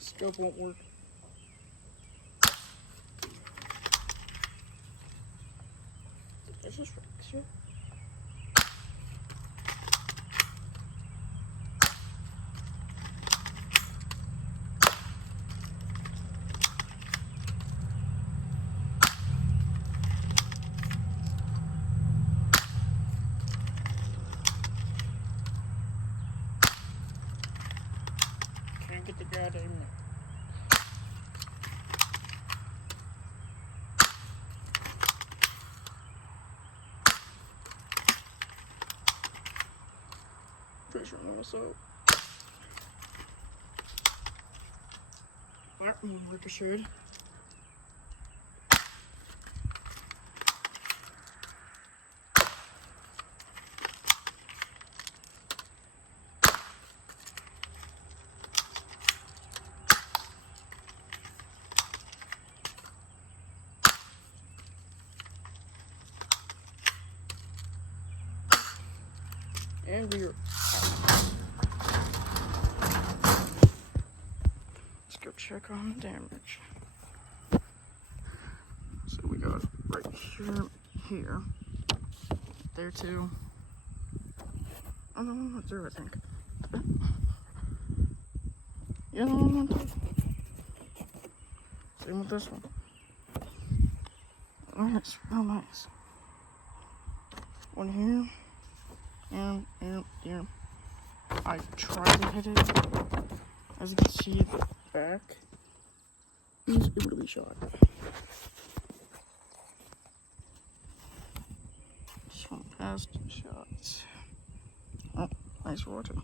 Scope won't work. It's just extra. Can't get the goddamn. Pretty sure I'm also. That one ricocheted. And we're out. Let's go check on the damage. So we got right here, there too. Oh no, not there, I think. Yeah, no, not there. Same with this one. Nice, real nice. One here. And here. I tried to hit it. As you can see, back. He's able to be shot. Swung past shots. Oh, nice water.